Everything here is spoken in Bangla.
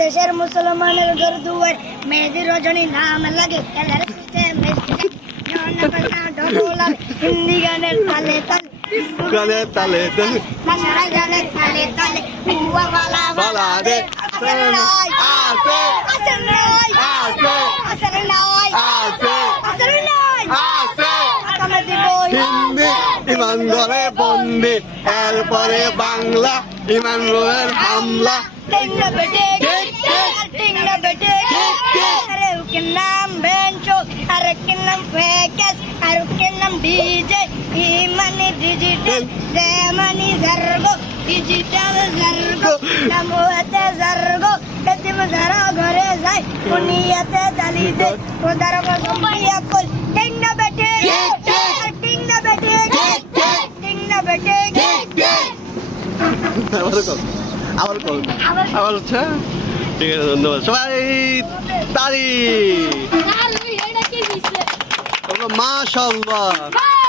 দেশের মুসলমানের ঘর দুয়ার মেহেদি রজনী নাম লাগে হিন্দি গানের তালে তালে তালে তালে গানের তালে তালে বালা দে আছে হিন্দি ইমান ঘরে বন্দি এরপরে বাংলা ইমান রোহের হামলা নাম বেঞ্চো আর নাম ফেকেস আর নাম ডিজে ইমানি ডিজিটাল জেমানি জারগো ডিজিটাল জারগো নামোতে জারগো কতিম যারা ঘরে যায় দুনিয়াতে দালি দে ওদার সম্পিয়া কল টিংনা বেটে টিংনা বেটে টিংনা বেটে আবার হচ্ছে ঠিক আছে ধন্যবাদ সবাই তালি মাশাআল্লাহ